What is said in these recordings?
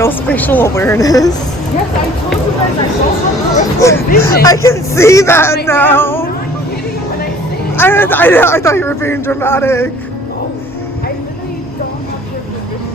no spatial awareness. Yes, I told you guys I don't have peripheral vision. I can see that now. I'm not kidding when I say it. I thought you were being dramatic. I literally don't have peripheral vision.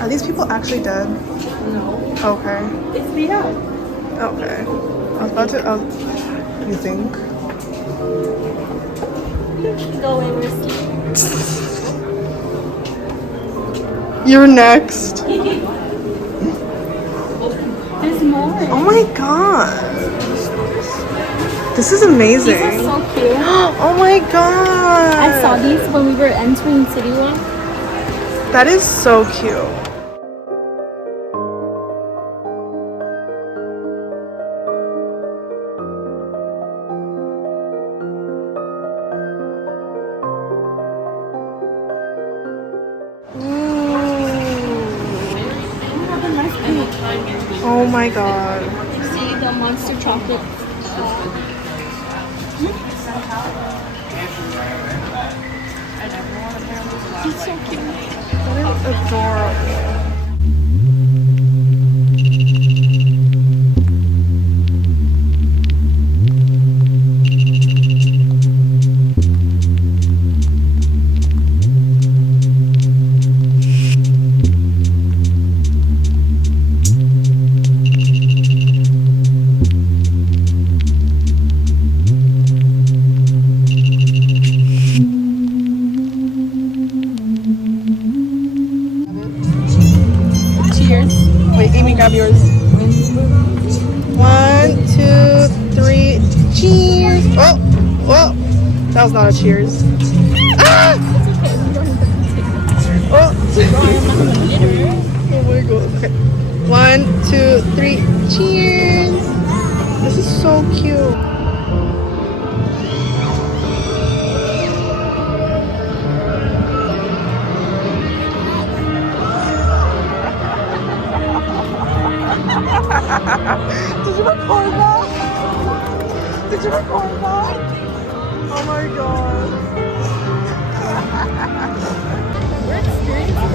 Are these people actually dead? No. Okay. It's beat out. Okay. I was about to. You think? Go in, Risky. You're next. There's more. Oh my god. This is amazing. These are so cute. Oh my god. I saw these when we were entering City One. That is so cute. Oh my god. See the monster chocolate. He's so cute. That is adorable. Grab yours. 1, 2, 3, cheers! Oh, whoa, that was not a cheers. Ah! Oh, oh my god. Okay. 1, 2, 3, cheers! This is so cute. Did you record that? Did you record that? Oh my god. We're experiencing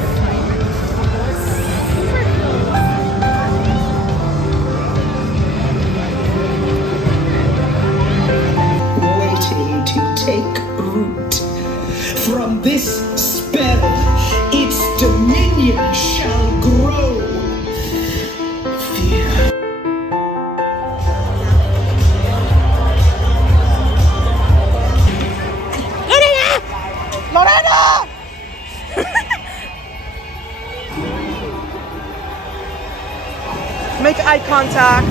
take root. From this spell, its dominion shall grow. Fear. Lorena! Make eye contact.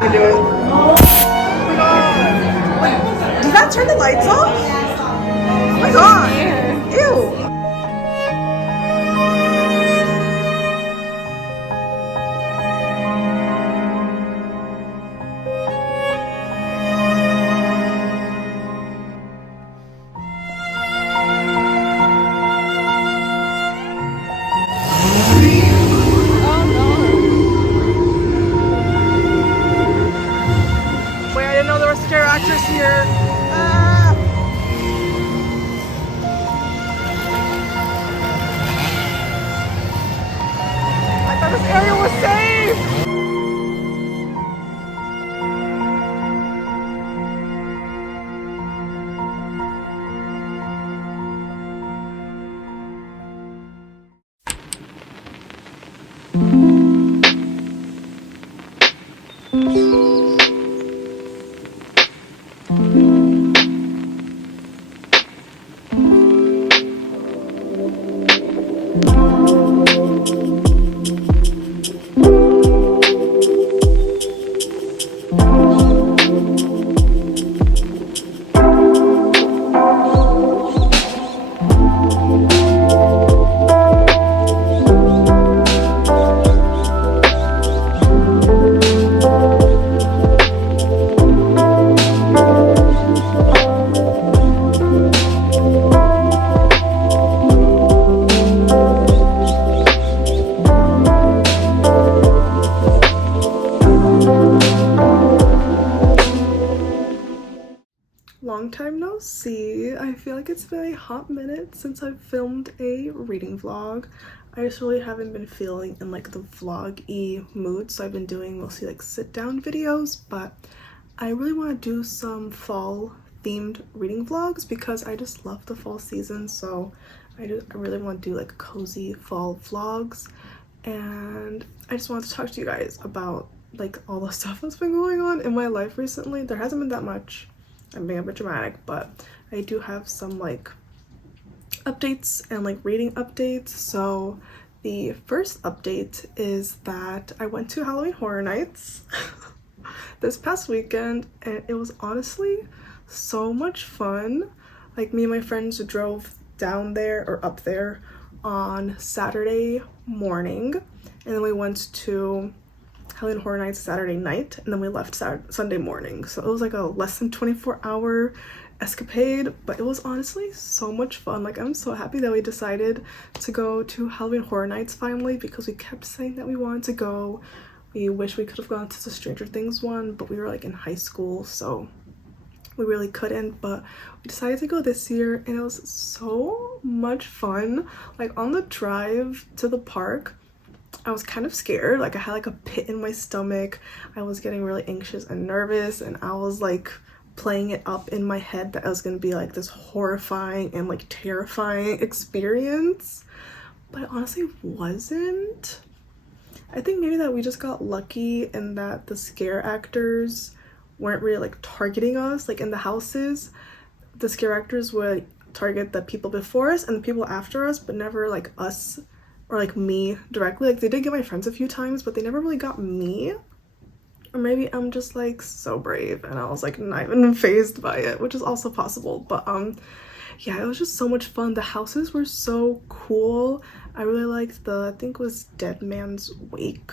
You do it. Oh my god. Wait, did that turn the lights off? Oh my god. Ew. Scare actress here. Ah. I thought this area was safe. Long time no see. I feel like it's been a hot minute since I've filmed a reading vlog. I just really haven't been feeling in like the vlog-y mood, so I've been doing mostly like sit down videos, but I really want to do some fall themed reading vlogs because I just love the fall season. So I really want to do like cozy fall vlogs, and I just wanted to talk to you guys about like all the stuff that's been going on in my life recently. There hasn't been that much. I'm being a bit dramatic, but I do have some like updates and like reading updates. So the first update is that I went to Halloween Horror Nights this past weekend, and it was honestly so much fun. Like, me and my friends drove down there or up there on Saturday morning, and then we went to Halloween Horror Nights Saturday night, and then we left Sunday morning. So it was like a less than 24-hour escapade, but it was honestly so much fun. Like, I'm so happy that we decided to go to Halloween Horror Nights finally, because we kept saying that we wanted to go. We wish we could have gone to the Stranger Things one, but we were like in high school, so we really couldn't. But we decided to go this year, and it was so much fun. Like, on the drive to the park, I was kind of scared. Like, I had like a pit in my stomach. I was getting really anxious and nervous, and I was like playing it up in my head that it was gonna be like this horrifying and like terrifying experience. but it honestly wasn't. I think maybe that we just got lucky and that the scare actors weren't really like targeting us. Like in the houses, the scare actors would target the people before us and the people after us, but never like us or like me directly. Like they did get my friends a few times, but they never really got me. Or maybe I'm just like so brave and I was like not even phased by it, which is also possible. But yeah, it was just so much fun. The houses were so cool. I really liked the, I think it was Dead Man's Wake,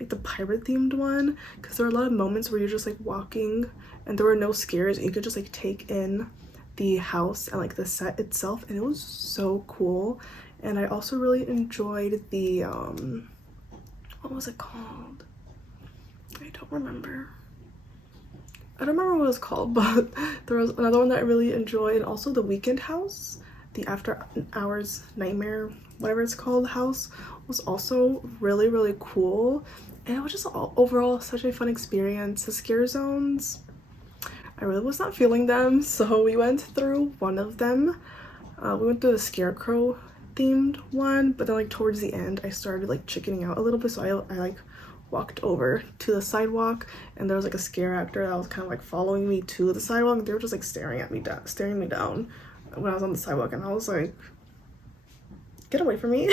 like the pirate themed one, because there were a lot of moments where you're just like walking and there were no scares and you could just like take in the house and like the set itself, and it was so cool. And I also really enjoyed the what was it called? I don't remember what it was called, but there was another one that I really enjoyed, and also the Weekend House, the After Hours Nightmare, whatever it's called, house, was also really cool. And it was just overall such a fun experience. The scare zones, I really was not feeling them, so we went through one of them. We went through the Scarecrow themed one, but then like towards the end I started like chickening out a little bit, so I like walked over to the sidewalk and there was like a scare actor that was kind of like following me to the sidewalk, and they were just like staring me down when I was on the sidewalk, and I was like, get away from me.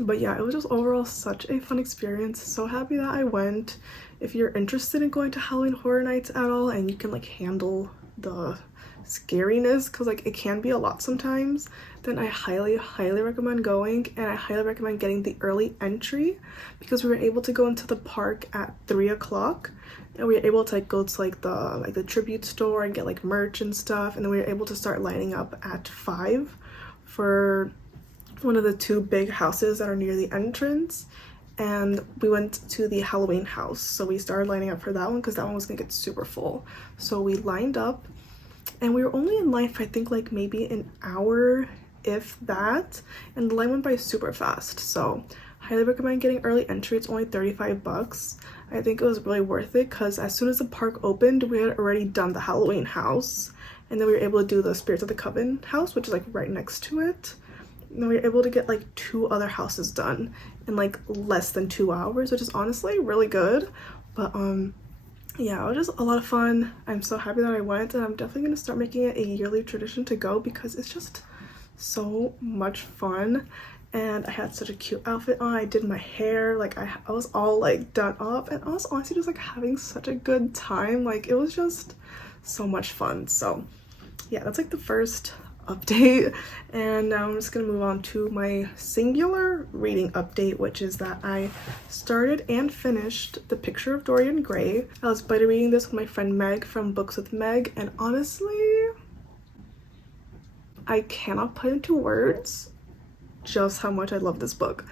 But yeah, it was just overall such a fun experience. So happy that I went. If you're interested in going to Halloween Horror Nights at all and you can like handle the scariness, because like it can be a lot sometimes, then I highly recommend going. And I highly recommend getting the early entry, because we were able to go into the park at 3 o'clock and we were able to like go to like the tribute store and get like merch and stuff, and then we were able to start lining up at 5 for one of the 2 big houses that are near the entrance. And we went to the Halloween house, so we started lining up for that one because that one was gonna get super full. So we lined up and we were only in line for I think like maybe an hour, if that, and the line went by super fast. So highly recommend getting early entry. It's only 35 bucks. I think it was really worth it because as soon as the park opened, we had already done the Halloween house, and then we were able to do the Spirits of the Coven house, which is like right next to it. And we were able to get like 2 other houses done in like less than 2 hours, which is honestly really good. But yeah, it was just a lot of fun. I'm so happy that I went, and I'm definitely gonna start making it a yearly tradition to go because it's just so much fun. And I had such a cute outfit on. I did my hair, like I was all like done up, and I was honestly just like having such a good time. Like it was just so much fun. So yeah, that's like the first update. And now I'm just gonna move on to my singular reading update, which is that I started and finished The Picture of Dorian Gray. I was beta reading this with my friend Meg from Books with Meg, and honestly I cannot put into words just how much I love this book.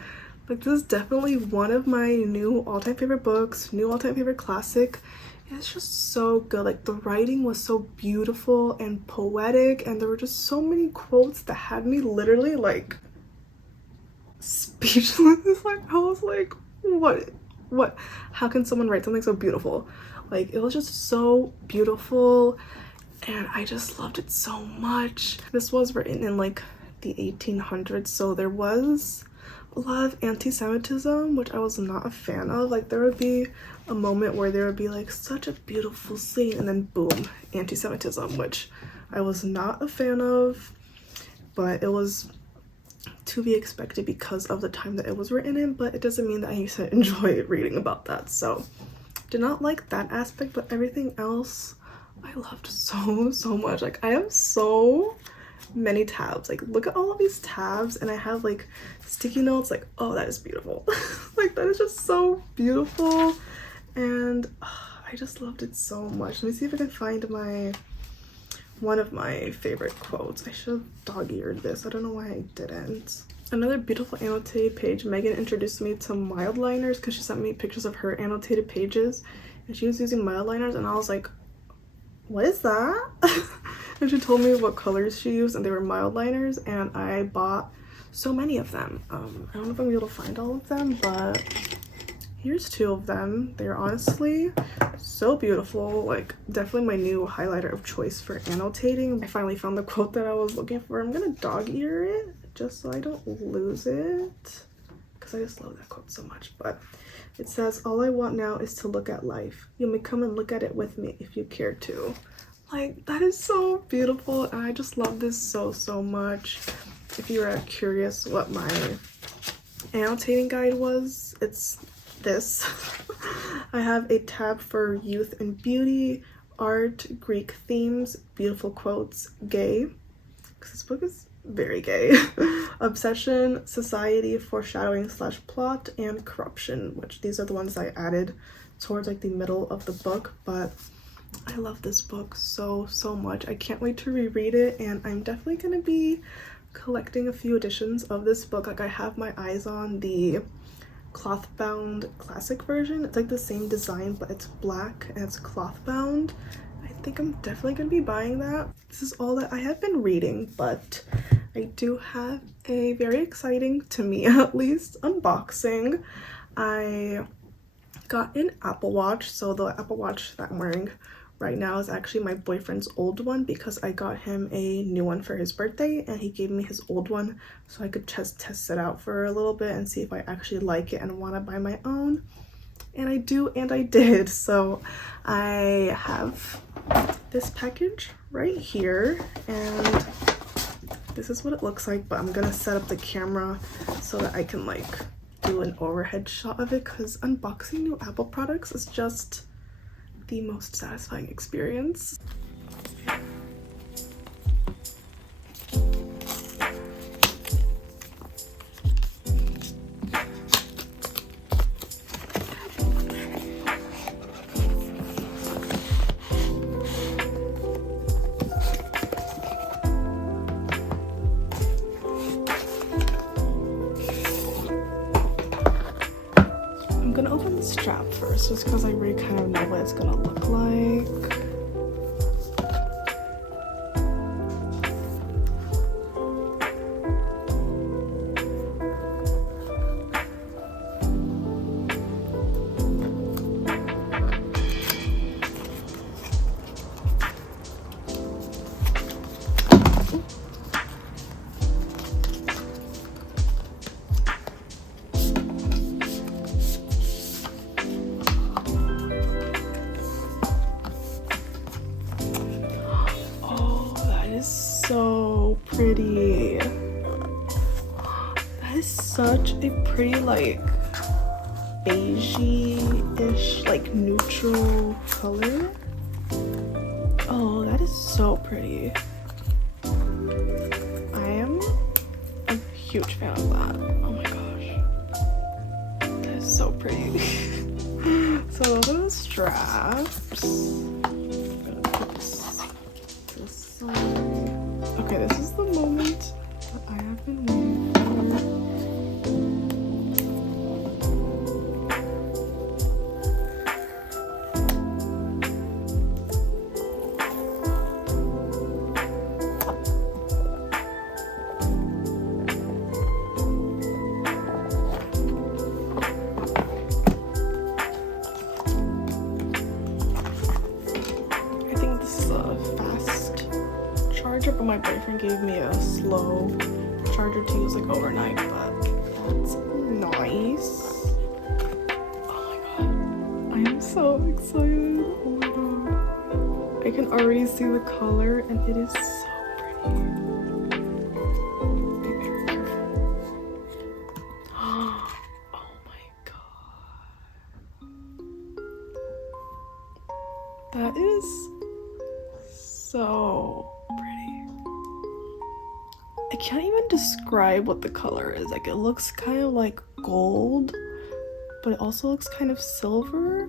Like this is definitely one of my new all-time favorite books, new all-time favorite classic. It's just so good. Like the writing was so beautiful and poetic, and there were just so many quotes that had me literally like speechless. Like I was like, what how can someone write something so beautiful? Like it was just so beautiful and I just loved it so much. This was written in like the 1800s, so there was a lot of anti-Semitism, which I was not a fan of. Like there would be a moment where there would be like such a beautiful scene and then boom, anti-Semitism, which I was not a fan of, but it was to be expected because of the time that it was written in. But it doesn't mean that I used to enjoy reading about that. So did not like that aspect, but everything else I loved so much. Like I have so many tabs. Like look at all of these tabs, and I have like sticky notes. Like, oh, that is beautiful. Like that is just so beautiful, and I just loved it so much. Let me see if I can find one of my favorite quotes. I should have dog-eared this. I don't know why I didn't. Another beautiful annotated page. Megan introduced me to mild liners because she sent me pictures of her annotated pages, and she was using mild liners, and I was like, what is that? And she told me what colors she used, and they were mild liners, and I bought so many of them. I don't know if I'm able to find all of them, but here's 2 of them. They're honestly so beautiful, like definitely my new highlighter of choice for annotating. I finally found the quote that I was looking for. I'm gonna dog ear it just so I don't lose it because I just love that quote so much. But it says, "All I want now is to look at life. You may come and look at it with me if you care to." Like, that is so beautiful, and I just love this so much. If you are curious what my annotating guide was, it's this. I have a tab for youth and beauty, art, Greek themes, beautiful quotes, gay, because this book is very gay, obsession, society, foreshadowing / plot, and corruption, which these are the ones I added towards like the middle of the book. But I love this book so much. I can't wait to reread it, and I'm definitely gonna be collecting a few editions of this book. Like, I have my eyes on the cloth bound classic version. It's like the same design, but it's black and it's cloth bound. I think I'm definitely gonna be buying that. This is all that I have been reading, but I do have a very exciting, to me at least, unboxing. I got an Apple Watch. So the Apple Watch that I'm wearing right now is actually my boyfriend's old one because I got him a new one for his birthday, and he gave me his old one so I could just test it out for a little bit and see if I actually like it and want to buy my own. And I do, and I did. So I have this package right here, and this is what it looks like, but I'm gonna set up the camera so that I can like do an overhead shot of it, because unboxing new Apple products is just the most satisfying experience. I'm gonna open the strap first just because I already kind of know what it's gonna look like. So pretty. That is such a pretty, like, beigey-ish, like, neutral color. Oh, that is so pretty. I am a huge fan of that. Oh my gosh. That is so pretty. So those are the straps. I'm gonna put this to the side. Okay, this is the moment that I have been waiting for. I think this is a fast charger, but my boyfriend gave me a slow charger to use like overnight, but that's nice. Oh my god, I am so excited. Oh my god, I can already see the color and it is so pretty. Be very careful. Oh my god, that is so pretty. I can't even describe what the color is. Like, it looks kind of like gold, but it also looks kind of silver,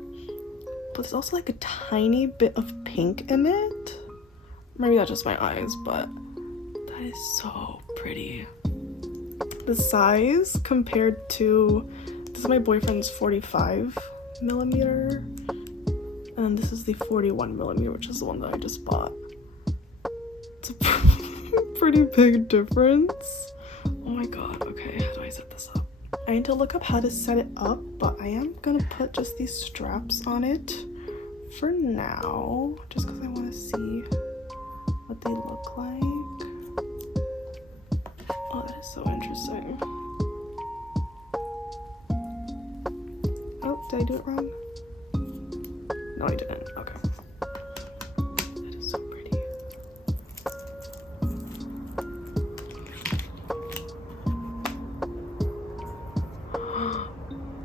but there's also like a tiny bit of pink in it. Maybe that's just my eyes, but that is so pretty. The size compared to, this is my boyfriend's 45mm, and this is the 41mm, which is the one that I just bought. It's a pretty big difference. Oh my god, okay, how do I set this up? I need to look up how to set it up, but I am gonna put just these straps on it for now, just because I want to see what they look like. Oh, that is so interesting. Oh, did I do it wrong? No, I didn't. Okay. That is so pretty.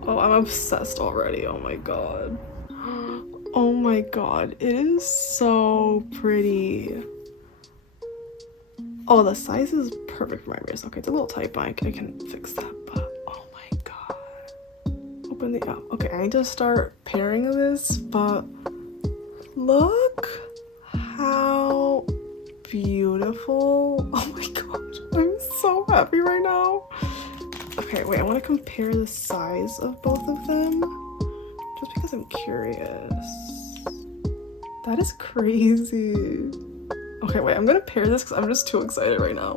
Oh, I'm obsessed already. Oh my god. Oh my god. It is so pretty. Oh, the size is perfect for my wrist. Okay, it's a little tight, but I can fix that. But oh my god. Open the app. Okay, I need to start pairing this, but look how beautiful. Oh my god. I'm so happy right now. Okay, wait, I want to compare the size of both of them just because I'm curious. That is crazy. Okay, wait, I'm gonna pair this because I'm just too excited right now.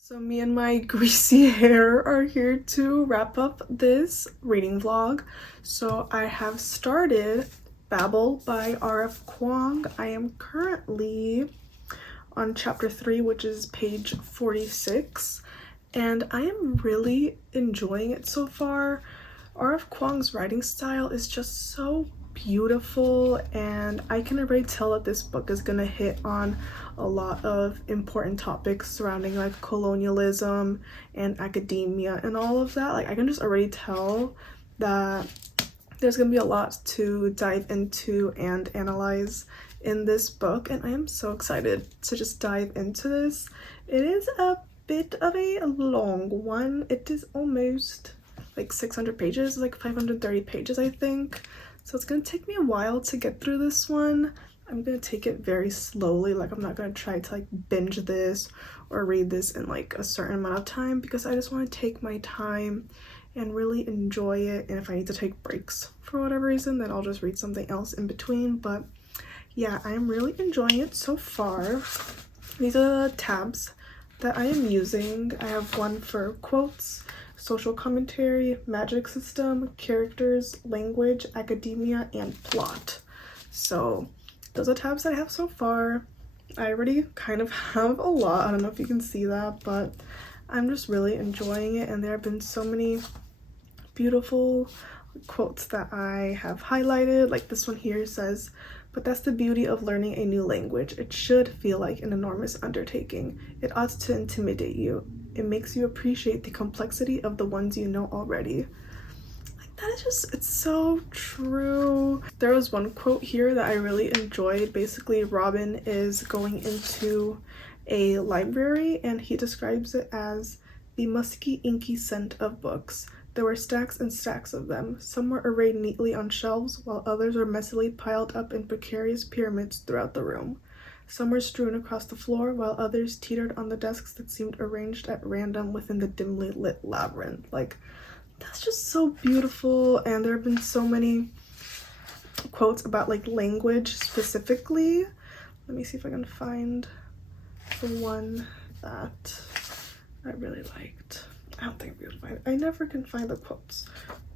So me and my greasy hair are here to wrap up this reading vlog. So I have started Babel by R.F. Kuang. I am currently on chapter 3, which is page 46, and I am really enjoying it so far. R.F. Kuang's writing style is just so beautiful, and I can already tell that this book is gonna hit on a lot of important topics surrounding like colonialism and academia and all of that. Like I can just already tell that there's gonna be a lot to dive into and analyze in this book, and I am so excited to just dive into this. It is a bit of a long one. It is almost like 600 pages, like 530 pages I think, so it's gonna take me a while to get through this one. I'm gonna take it very slowly. Like I'm not gonna try to like binge this or read this in like a certain amount of time, because I just want to take my time and really enjoy it. And if I need to take breaks for whatever reason, then I'll just read something else in between. But yeah, I'm really enjoying it so far. These are the tabs that I am using. I have one for quotes, social commentary, magic system, characters, language, academia, and plot. So those are tabs I have so far. I already kind of have a lot. I don't know if you can see that, but I'm just really enjoying it, and there have been so many beautiful quotes that I have highlighted. Like this one here says, "But that's the beauty of learning a new language. It should feel like an enormous undertaking. It ought to intimidate you. It makes you appreciate the complexity of the ones you know already." Like that is just, it's so true. There was one quote here that I really enjoyed. Basically, Robin is going into a library and he describes it as the musky, inky scent of books. There were stacks and stacks of them. Some were arrayed neatly on shelves, while others were messily piled up in precarious pyramids throughout the room. Some were strewn across the floor, while others teetered on the desks that seemed arranged at random within the dimly lit labyrinth. Like, that's just so beautiful. And there have been so many quotes about like language specifically. Let me see if I can find the one that I really liked. I don't think I'll be able to find it. I never can find the quotes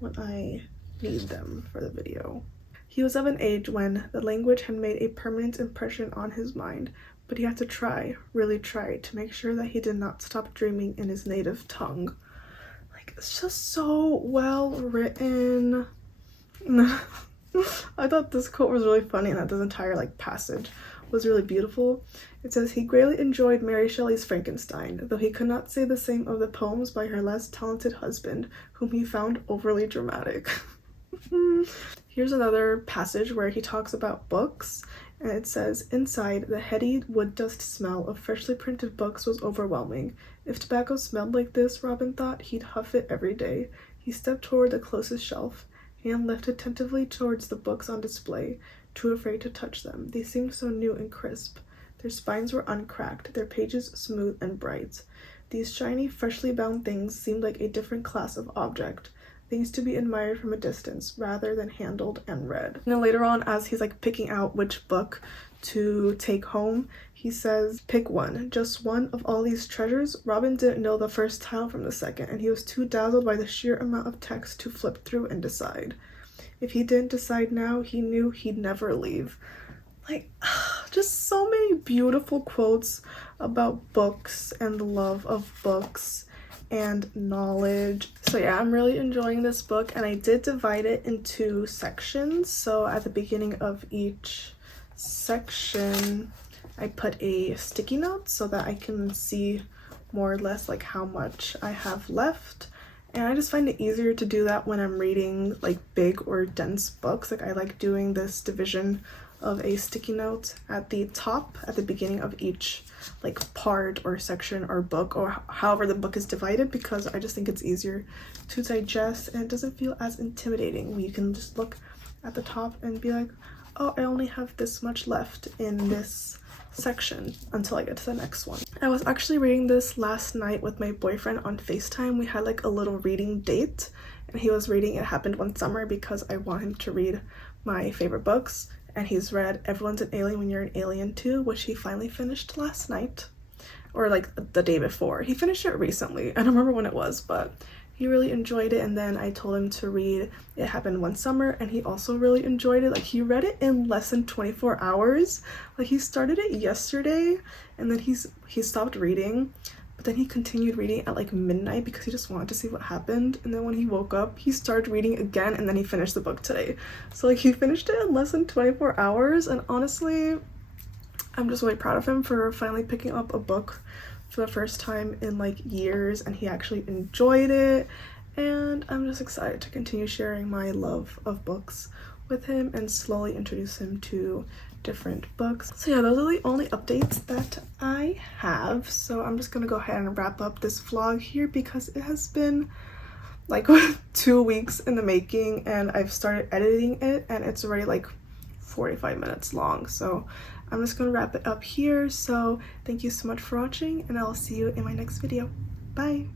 when I need them for the video. He was of an age when the language had made a permanent impression on his mind, but he had to try, really try, to make sure that he did not stop dreaming in his native tongue. Like, it's just so well written. I thought this quote was really funny, and that this entire like passage was really beautiful. It says, "He greatly enjoyed Mary Shelley's Frankenstein, though he could not say the same of the poems by her less talented husband, whom he found overly dramatic." Here's another passage where he talks about books, and it says, "Inside, the heady wood dust smell of freshly printed books was overwhelming. If tobacco smelled like this, Robin thought, he'd huff it every day." He stepped toward the closest shelf, hand lifted tentatively towards the books on display, too afraid to touch them. They seemed so new and crisp. Their spines were uncracked, their pages smooth and bright. These shiny, freshly bound things seemed like a different class of object, things to be admired from a distance rather than handled and read. And then later on, as he's like picking out which book to take home, he says, "Pick one, just one of all these treasures." Robin didn't know the first title from the second, and he was too dazzled by the sheer amount of text to flip through and decide. if he didn't decide now, he knew he'd never leave. Like, just so many beautiful quotes about books and the love of books and knowledge. So yeah, I'm really enjoying this book, and I did divide it into sections. So at the beginning of each section, I put a sticky note so that I can see more or less like how much I have left. And I just find it easier to do that when I'm reading like big or dense books. Like, I like doing this division of a sticky note at the top at the beginning of each like part or section or book, or however the book is divided, because I just think it's easier to digest and it doesn't feel as intimidating when you can just look at the top and be like, oh, I only have this much left in this section until I get to the next one. I was actually reading this last night with my boyfriend on FaceTime. We had like a little reading date, and he was reading It Happened One Summer because I want him to read my favorite books, and he's read Everyone's an Alien When You're an Alien Too, which he finally finished last night, or like the day before. He finished it recently. I don't remember when it was, but he really enjoyed it. And then I told him to read It Happened One Summer, and he also really enjoyed it. Like, he read it in less than 24 hours. Like, he started it yesterday, and then he stopped reading, but then he continued reading at like midnight because he just wanted to see what happened. And then when he woke up, he started reading again, and then he finished the book today. So like, he finished it in less than 24 hours, and honestly, I'm just really proud of him for finally picking up a book for the first time in like years, and he actually enjoyed it. And I'm just excited to continue sharing my love of books with him and slowly introduce him to different books. So yeah, those are the only updates that I have. So I'm just gonna go ahead and wrap up this vlog here because it has been like 2 weeks in the making, and I've started editing it and it's already like 45 minutes long. So I'm just gonna wrap it up here. So thank you so much for watching, and I'll see you in my next video. Bye.